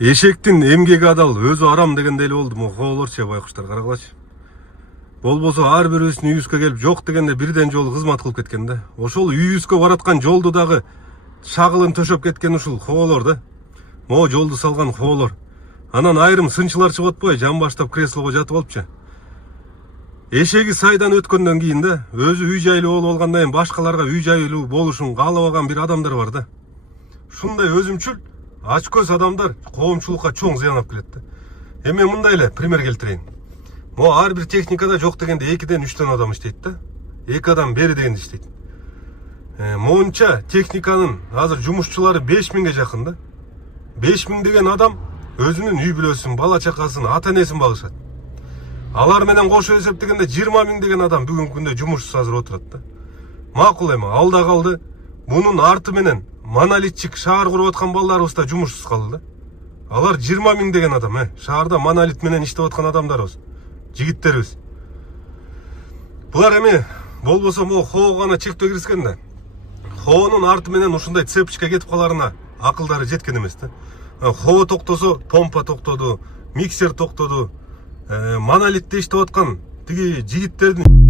Эшектин эмгеги адал, өзү арам дегенде эле болду. Хоолорчу байкуштар, карагылачы. Болбосо ар бирибиздин үйүбүзгө келип жок дегенде бирден жолу кызмат кылып кеткен да. Ошол үйүбүзгө бараткан жолду дагы шагылын төшөп кеткен ушул хоолор да. Могу жолду салган хоолор. Анан айрым сынчылар чыгып атпайбы, жан баштап креслого жатып алыпчы. Эшеги сайдан өткөндөн кийин да, өзү үй жайлуу болуп алгандан кийин башкаларга үй жайлуу болушун каалабаган бир адамдар бар да. Ушундай өзүмчүл, ачкөз адамдар коомчулукка чоң зыян алып келет да. Эми мындай эле пример келтирейин. Могу ар бир техникада жок дегенде 2-3 адам иштейт да. 2 адам бери дегенде иштейт. Моунча техниканын азыр жумушчулары 5000ге жакын да. 5000 деген адам өзүнүн үй бүлөсүн, бала чакасын, ата энесин багышат. Алар менен кошо эсептегенде 20 000 деген адам бүгүнкү күндө жумушсуз азыр отурат да. Макул эми, алда калды. Мунун арты менен монолитчик шаар куруп аткан балдарыбыз да жумушсуз калды да. Алар 20 000 деген адам, шаарда монолит менен иштеп аткан адамдарыбыз, жигиттерибиз. Булар эми болбосо могу хоого гана чектөө киришкен да. Хоонун арты менен ушундай цепочка кетип каларына акылдары жеткен эмес да. Хоо токтосо помпа токтоду, миксер токтоду. Монолитте иштеп аткан тиги жигиттердин